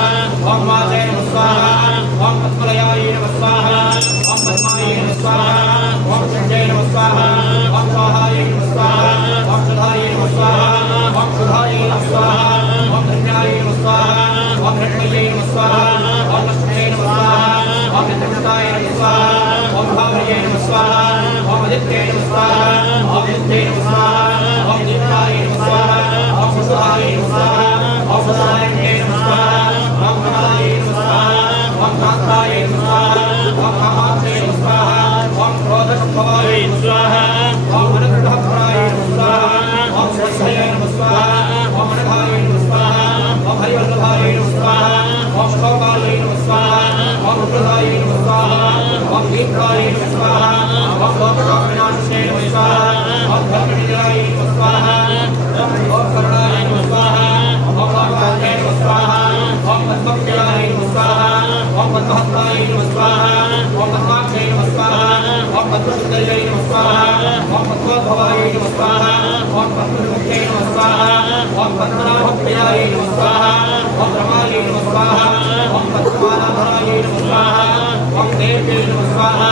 ओम वासे स्वाहा ओम पद्मलयाय स्वाहा ओम पद्माय स्वाहा ओम संजय स्वाहा ओम स्वाहाय स्वाहा ओम सुधाय स्वाहा ओम सुधाय स्वाहा ओम धन्याय स्वाहा ओम हिरण्मये स्वाहा ओम लक्ष्मी स्वाहा ओम नित्यताय स्वाहा ओम भावये स्वाहा ओम आदित्ये स्वाहा ओम नित्ये स्वाहा ओम दीपाय स्वाहा ओम सुधाय स्वाहा ओम सदाय स्वाहा ओम कमलाय स्वाहा ओम कांताय स्वाहा ओम कामाक्षे स्वाहा ओम क्रोधसंभवाय स्वाहा ओम अनुग्रहपराय स्वाहा ओम सरस्वत्यै स्वाहा ओम अनघाय स्वाहा ओम हरिवल्लभाय स्वाहा ओम शोकाय स्वाहा ओम रुद्राय स्वाहा ओम भीमकाय स्वाहा ओम लोकविनाशाय स्वाहा ओम धर्मविजयाय स्वाहा ओम करुणाय स्वाहा ओम लोकाय स्वाहा ओम पद्मप्रियाय स्वाहा ओम पद्महस्ताय स्वाहा ओम पद्माक्षय स्वाहा ओम पद्मसुन्दर्यै स्वाहा ओम पद्मोद्भवाय स्वाहा ओम पद्ममुख्यै स्वाहा ओम पद्मनाभप्रियाय स्वाहा ओम रमाय स्वाहा ओम पद्ममालाधराय स्वाहा ओम देव्यै स्वाहा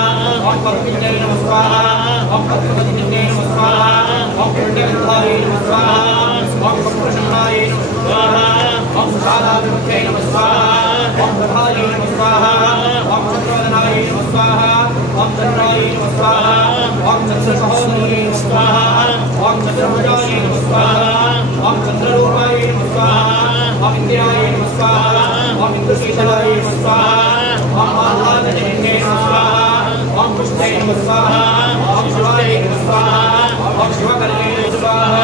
ओम पद्मिन्यै स्वाहा ओम पद्मवतिन्यै स्वाहा ओम पुण्यवन्ताय स्वाहा ओम पुष्पशमनाय स्वाहा ओम सुशालाभिमुख्यै स्वाहा ओम प्रभाय स्वाहा ओम चन्द्रवदनाय स्वाहा ओम चन्द्राय स्वाहा ओम चन्द्रसहोदरी स्वाहा ओम चन्द्रभुजाय स्वाहा ओम चन्द्ररूपाय स्वाहा ओम इन्द्राय स्वाहा ओम इन्द्रशीतलाय स्वाहा ओम आह्लादजनन्ये स्वाहा ओम पुष्पे स्वाहा ओम शिवाय स्वाहा ओम शिवकर्णे स्वाहा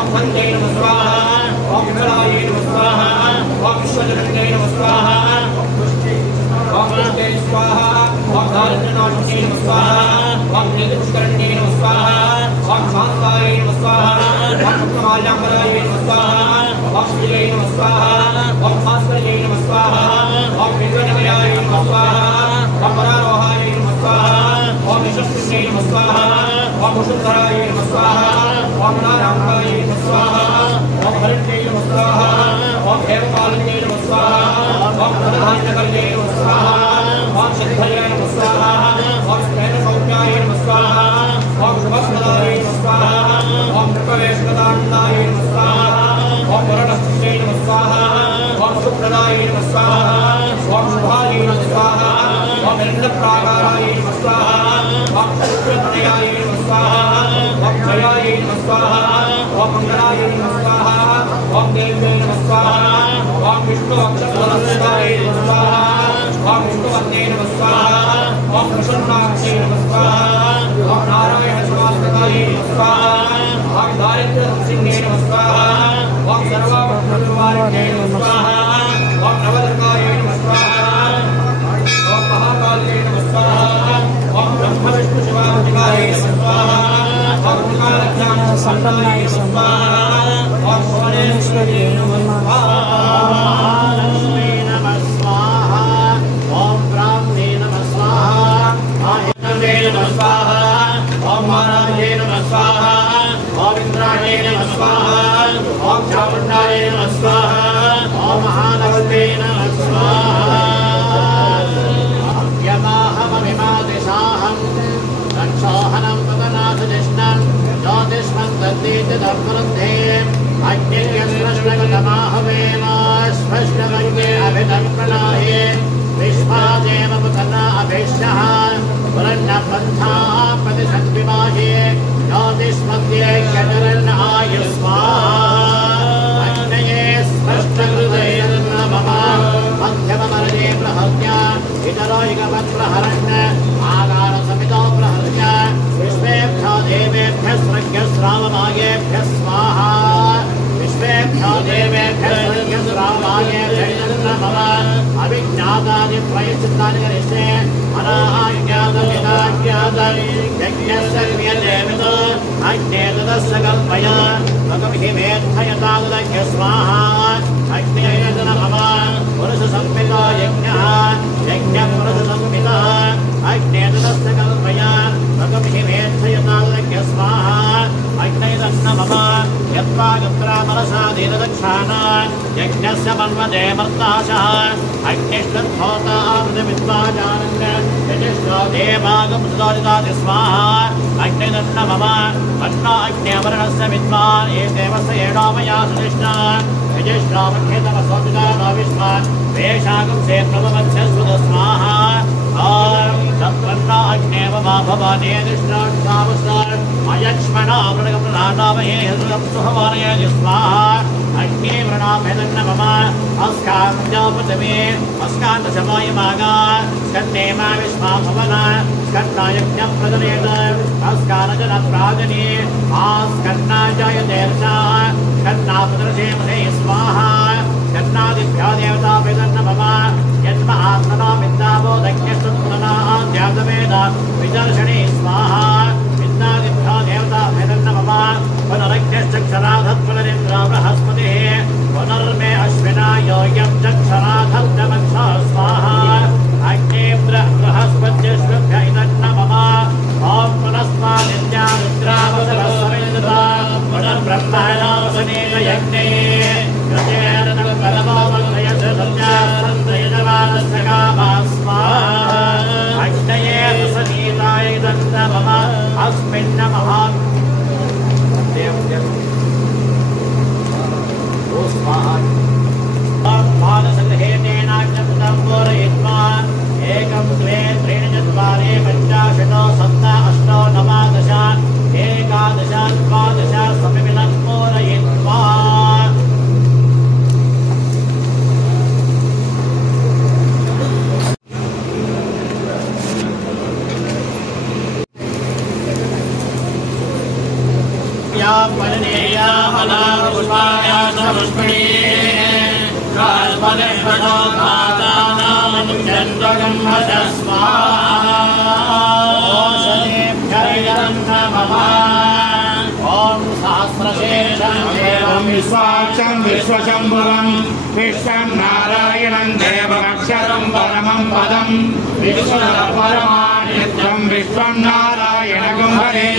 ओम वन्दे स्वाहा ओम विमलाय स्वाहा ओम विश्वजनन्ये स्वाहा ओम पुष्पे स्वाहा ओम दारिद्र्यनाशिने स्वाहा ओम नीलपुष्करण्ये स्वाहा ओम शान्ताय स्वाहा ओम सप्तमाल्याम्बराय स्वाहा ओम श्रीये स्वाहा ओम भास्कराय स्वाहा ओम विद्वन्मयाय स्वाहा ओम परारोहाय स्वाहा ओम यशस्विने स्वाहा ओम वसुन्धराय स्वाहा ओम नारायणाय स्वाहा ओम हरिण्ये स्वाहा ओम हेमपालिने स्वाहा ओम प्रधाननगरे स्वाहा ओम सिद्धये स्वाहा ओम स्नेहसौख्याय स्वाहा ओम शुभस्पदाय स्वाहा ओम कृपवेशदानन्दाय स्वाहा ओम वरणस्यै स्वाहा ओम सुप्रदाय स्वाहा ओम शुभाय स्वाहा ओम हिरण्यप्राकाराय स्वाहा ओम शुक्रतनयाय स्वाहा ओम जयायै नमः स्वाहा ओम मंगलायै नमः स्वाहा ओम देव्यै नमः स्वाहा ओम विष्णु अक्षरवरदायै नमः स्वाहा ओम विष्णुवत्यै नमः स्वाहा ओम प्रसन्नाक्षै नमः स्वाहा ओम नारायण समास्कृतायै नमः स्वाहा ओम दारिद्र्य सिंहे नमः स्वाहा ओम सर्वाभद्रवारिण्यै नमः स्वाहा ओम नवदुर्गायै नमः स्वाहा ओम महाकाल्यै नमः स्वाहा ओम ब्रह्म विष्णु शिवात्मिकायै नमः स्वाहा ओम कालज्ञान संपन्नाय नमः स्वाहा ओम भुवनेश्वर्यै नमः स्वाहा लक्ष्मी नमः स्वाहा ओम ब्राह्मणे नमः स्वाहा आहितवे नमः स्वाहा ओम महाराजे नमः स्वाहा ओम इंद्राणे नमः स्वाहा ओम चामुण्डाय नमः स्वाहा ओम महालक्ष्मी नमः स्वाहा यमाहममिमादिशाहं रक्षोहनं पवनाथजिष्णं ज्योतिष्मं तद्दीतिदर्परुद्धे अग्निर्यस्पष्टगतमाहवेमाश्वष्टवर्गे अभितं प्रणाहे विश्वादेव पुतना अभिष्यः पुरन्नपन्थाः प्रतिसन्विवाहे ज्योतिष्मध्ये गजरन् आयुस्वाहा अग्नये स्पष्टहृदयर्नमः मध्यममरजे प्रहत्या इतरोयिकपत्रहरन् आगारसमितो प्रहृत्य विश्वेभ्यो देवेभ्यः स्रग्यस्रावमायेभ्यः स्वाहा विश्वेभ्यो देवेभ्यः स्रग्यस्रावमायेभ्यः नमः अभिज्ञातादिप्रयश्चित्तानि करिष्ये अनाज्ञातमिदाज्ञातं यज्ञस्य क्रियतेमितो अग्ने तदस्य कल्पय भगवहिमेद्धयतादुदग्य स्वाहा अग्नेय नमः पुरुषसंहिता यज्ञः यज्ञपुरुषसंहितः अग्ने तदस्य कल्पय भगवहिमेद्धयतादुदग्य स्वाहा अग्नेय नमः यत्वा गत्रामरसादीरदक्षाणा यज्ञस्य मन्वदे मर्ताशः अग्निष्ठोतामृतमित्वाजानन् यजिष्ठो देवागं सुदोदितादि स्वाहा अग्निः नमः अन्ना अग्न्यवर्णस्य विद्वान् एतेवस्य एडोमया सुजिष्ठा यजिष्ठामध्यतमसोदितामाविष्मान् वेशागं से प्रभवत्यस्वद स्वाहा तत्पन्ना अग्नेव मा भवानेदिष्टाक्षावस्तान् अयक्ष्मणा वृणगमनानामहे हृदं सुहवानयति स्वाहा अग्ने वृणाभेदन्न मम अस्कान्त्यापतमे अस्कान्तशमायमागा स्कन्ने मा विश्वा भवना स्कन्नायज्ञं प्रदरेत अस्कानजनप्राजने आस्कन्नाजायतेर्षाः स्कन्नापदर्शेमहे स्वाहा स्कन्नादिभ्यो देवताभेदन्न मम यन्म आत्मना विद्याबोधज्ञस्तुत्पुनः ध्यातवेद विदर्शने स्वाहा विद्यादिभ्यो देवताभेदन्न मम पुनरज्ञश्चक्षराधत्पुनरिन्द्र बृहस्पतिः पुनर्मे अश्विना योग्यं चक्षराधत्तमक्षा स्वाहा अग्ने बृहस्पत्यश्वभ्य इदन्न मम ॐ पुनस्मादित्या रुद्रावसरस्वमिन्द्रा पुनर्ब्रह्मणावसनेन यज्ञे अग्नये रसनीताय दत्त मम अस्मिन् महा पादसङ्गहेतेनाज्ञपुतं पूरयित्वा एकं द्वे त्रीणि चत्वारि पञ्चाशतो सप्त अष्टो नवादश एकादश द्वादश समिमिनं पूरयित्वा विश्वाक्षं विश्वशम्भुवं विश्वं नारायणं देवमक्षरं परमं पदं विश्वपरमानित्यं विश्वं नारायणगं हरे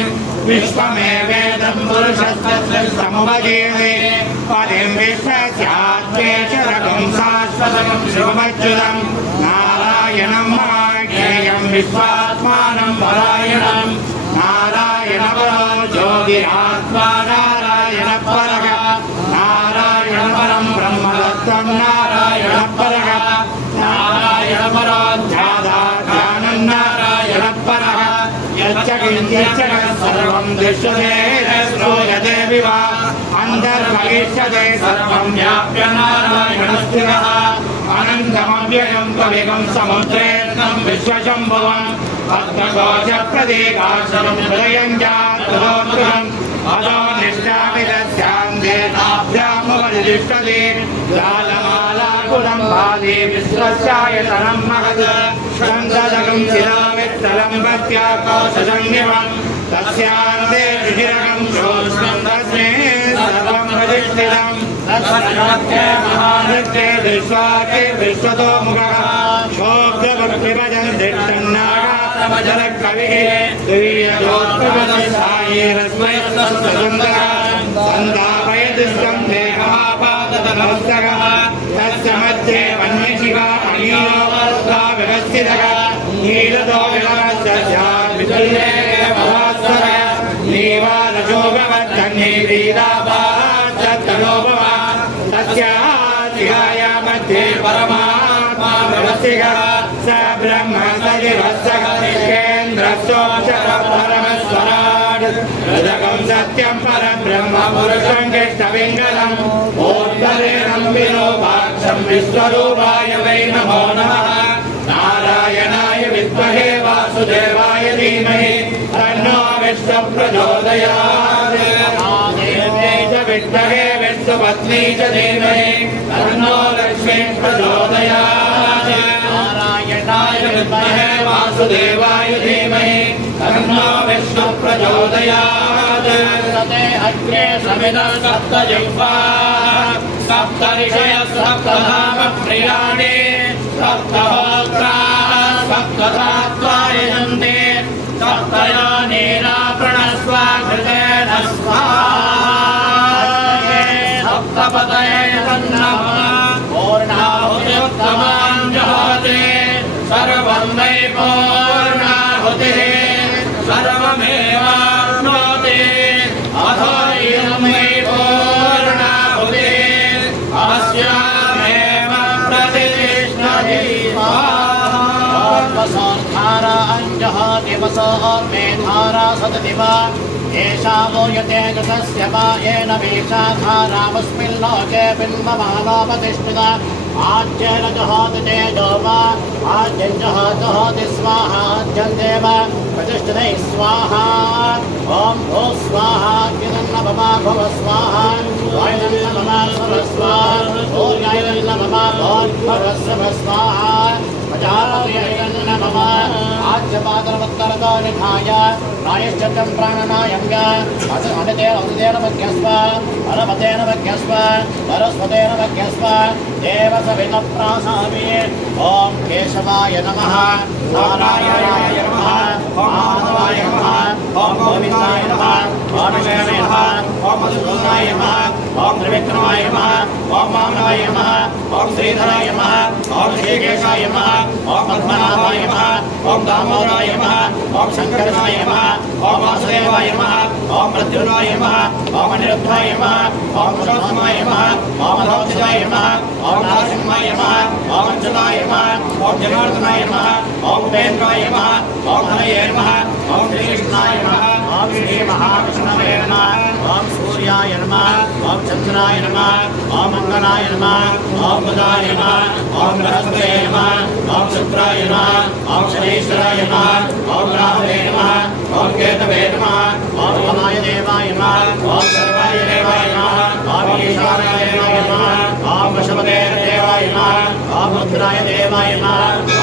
विश्वमेवेदं पुरुषस्तमुपजीवे पदिं विश्वस्याद्वेषरगं शाश्वतं शिवमच्युतं नारायणं माज्ञेयं विश्वात्मानं परायणं नारायणपरो ज्योतिरात्मा नारायणपरः नारायणपरं ब्रह्मदत्तं नारायणपरः नारायणपरोऽध्यात्मानं नारायणपरः यच्च किञ्चित् सर्वं दृश्यते श्रूयते विवा अन्तर्भविष्यते सर्वं व्याप्य नारायणस्थिरः अनन्तमव्ययं कविगं समुद्रेऽर्णं विश्वशम्भुवम् भक्तकोशप्रतीकाश्रमं हृदयं जातरोत्तरम् अदो निष्ठामिदस्यान्ते नाभ्यामुपरितिष्ठति जालमालाकुलं भाति विश्वस्यायतनं महत् स्कन्ददकं शिलामित्तलं भक्त्याकोशसंज्ञमम् तस्यान्ते शिशिरकं शोष्णं तस्मै सर्वं प्रतिष्ठितम् महानृत्ये विश्वाके विश्वतो मुखः शोभ्यभक्तिभजन् दिष्टन्नागारमजलकविः द्वियदोत्तमदशायैरस्मै सुन्दरः सन्दापयति स्वं देहमापादतनमस्तकः तस्य मध्ये वन्यशिवा अणियो सा व्यवस्थितः नीलतो विलवस्य स्यात् विदुल्लेखभास्वरः नीवालशोभवत्तन्नीलीलाभाश्चतनोभवः तस्याधिकाया मध्ये परमात्मा व्यवस्थितः स ब्रह्म सजिवत्सः केन्द्रस्योऽक्षर परमस्वराट् हृदकं सत्यं परब्रह्म पुरुषं केष्टपिङ्गलम् ओत्तरेणं विलोपाक्षं विश्वरूपाय वै नमो नमः नारायणाय विद्महे वासुदेवाय धीमहि तन्नो विष्णुः प्रचोदयात् देव्यै च विद्महे विष्णुपत्नी च धीमहि तन्नो लक्ष्मीः प्रचोदयात् नारायणाय विद्महे वासुदेवाय धीमहि तन्नो विष्णुः प्रचोदयात् तते अग्रे समिदः सप्तजिह्वाः सप्त ऋषयः सप्तधाम प्रियाणि सप्तहोत्राः सप्तधात्वाय यन्ते सप्तयोनीरा प्रणस्वाकृतेन स्वाहा सप्तपतये नमः पूर्णाहुतिरुत्तमां जहोति सर्वं वै पूर्णाहुतिः सर्वमेवाप्नोति अथो इदं वै पूर्णाहुतिः अस्यामेव प्रतिष्ठति वसोन्धारा अञ्जहाति वसोर्मेधारा सततिवा एषा मूयते गतस्य वा येन वेषाधारामस्मिल्लोके बिम्बमानोपतिष्ठिता आज्येन जहोति तेजो वा आज्यं जहोति स्वाहा आज्यं देव प्रतिष्ठिते स्वाहा ॐ भो स्वाहा किरन्नभवा भव स्वाहा वायुर्नभवा भव स्वाहा भूर्यायुर्नभवा भव स्वाहा प्रजापतिर्नभवा आज्यपात्रमुत्तरतो निधाय प्रायश्चित्तं प्राणनायं अनितेन मध्यस्व परमतेन मध्यस्व सरस्वतेन मध्यस्व देव सवितः प्रासामि ॐ केशवाय नमः नारायणाय नमः माधवाय नमः ॐ गोविन्दाय नमः ॐ विष्णवे नमः ॐ मधुसूदनाय नमः ॐ त्रिविक्रमाय नमः ॐ वामनाय नमः ॐ श्रीधराय नमः ॐ ऋषिकेशाय नमः ॐ पद्मनाभाय नमः ॐ दामोदराय नमः ॐ शङ्कराय नमः ॐ वासुदेवाय नमः ॐ प्रद्युम्नाय नमः ॐ अनिरुद्धाय नमः ॐ पुरुषोत्तमाय नमः ॐ अधोक्षजाय नमः ॐ नरसिंहाय नमः ॐ अच्युताय नमः ॐ जनार्दनाय नमः ॐ उपेन्द्राय नमः ॐ हरये नमः ॐ श्रीकृष्णाय नमः ॐ श्रीमहाविष्णवे नमः ॐ सूर्याय नमः ॐ चन्द्राय नमः ॐ मङ्गलाय नमः ॐ बुधाय नमः ॐ बृहस्पतये नमः ॐ शुक्राय नमः ॐ शनीश्वराय नमः ॐ राहवे नमः ॐ केतवे नमः ॐ वामाय देवाय नमः ॐ सर्वाय देवाय नमः ॐ ईशानाय देवाय नमः ॐ वशपते देवाय नमः ॐ रुद्राय देवाय नमः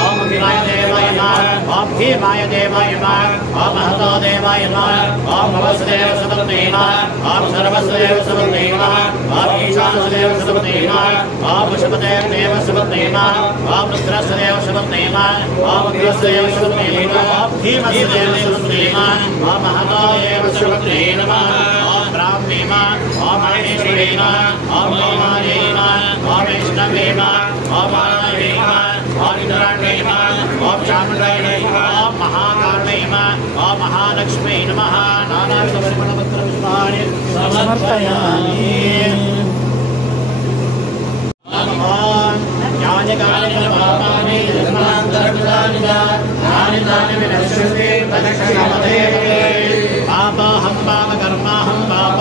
ॐ अखिलाय देवाय नमः ॐ भीमाय देवाय नमः ॐ महतो देवाय नमः ॐ भवसदेव समर्थे नमः ॐ सर्वसदेव समर्थे नमः ॐ ईशानसदेव समर्थे नमः ॐ वशपते देव समर्थे नमः ॐ रुद्रसदेव समर्थे नमः ॐ अग्रसदेव समर्थे नमः ॐ भीमसदेव समर्थे नमः ॐ महतो देव समर्थे नमः ॐ ब्राह्मी नमः ॐ महेश्वरी नमः ॐ लोमायै नमः ॐ वैष्णवे नमः ॐ मानवे नमः ॐ इंद्राण्ये नमः ॐ चामुण्डायै नमः ॐ महाकार्णे नमः ॐ महालक्ष्मी नमः नानाविधपरिमलपत्रपुष्पाणि समर्पयामि ज्ञानकाले परमात्मानि जन्मान्तरकृतानि च तानि तानि विनश्यन्ति तदक्षणमदेव पापाहं पापकर्माहं पाप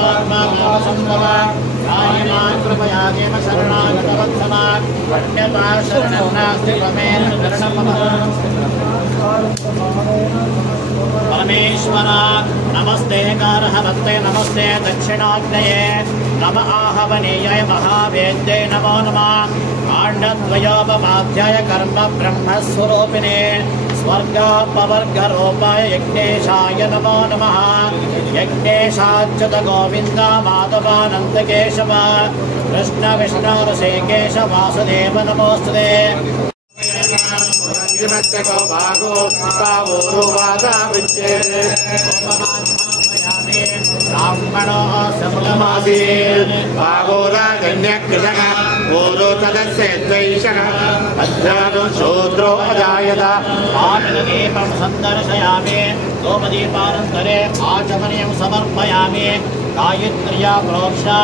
रायमान् कृपया देव शरणागतवत्सला अन्यथा शरणं नास्ति त्वमेव शरणं परमेश्वर नमस्ते कारहवत्ते नमस्ते दक्षिणाग्नये नम आहवनीयाय महावेद्ये नमो नमः काण्डद्वयोपमाध्याय कर्म ब्रह्मस्वरूपिणे स्वर्गापवर्गरूपाय यज्ञेशाय नमो नमः यज्ञेशाच्युत गोविन्द माधवानन्दकेशव कृष्ण विष्णु ऋषिकेश वासुदेव नमोऽस्तुते ब्राह्मणो समलमासीत् भागोराजन्यकृतः पूर्वो तदस्य द्वैषः अध्यानो शूद्रो अजायत आनन्ददीपं सन्दर्शयामि सोमदीपानन्तरे आचमनीयं समर्पयामि गायत्र्या प्रोक्षा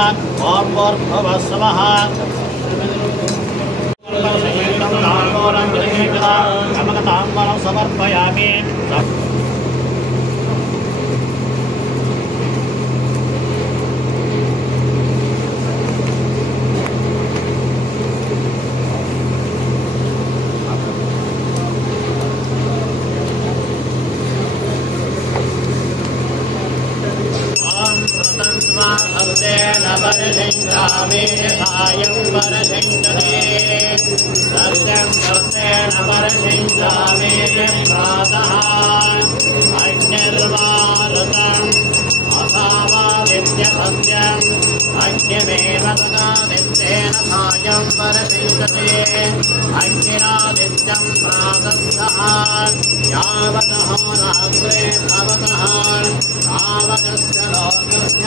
ॐ भूर्भुवः स्वः कमकताम्बरं समर्पयामि सायं परशिङ्गते सत्यं सत्येन परशिङ्गामे प्रातः अग्निर्वारुतम् असावादित्यसत्यम् अग्निमेव तदादित्येन सायं परशिङ्गते अग्निरादित्यं प्रातः सः यावतः रात्रे भवतः तावतस्य लोकस्य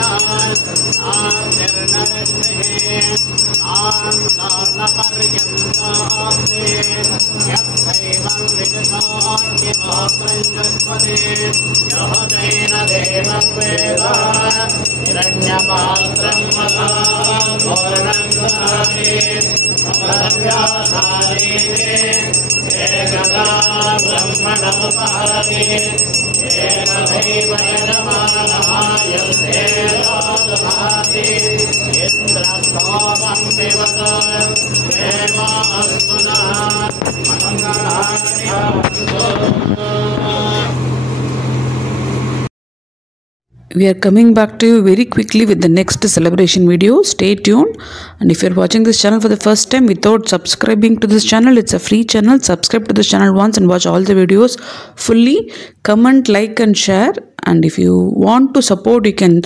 We are coming back to you very quickly with the next celebration video. Stay tuned. And if you're watching this channel for the first time without subscribing to this channel, it's a free channel. Subscribe to this channel once and watch all the videos fully. Comment, like and share. And if you want to support, you can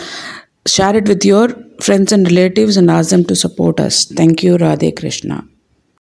share it with your friends and relatives and ask them to support us. Thank you. Radhe Krishna.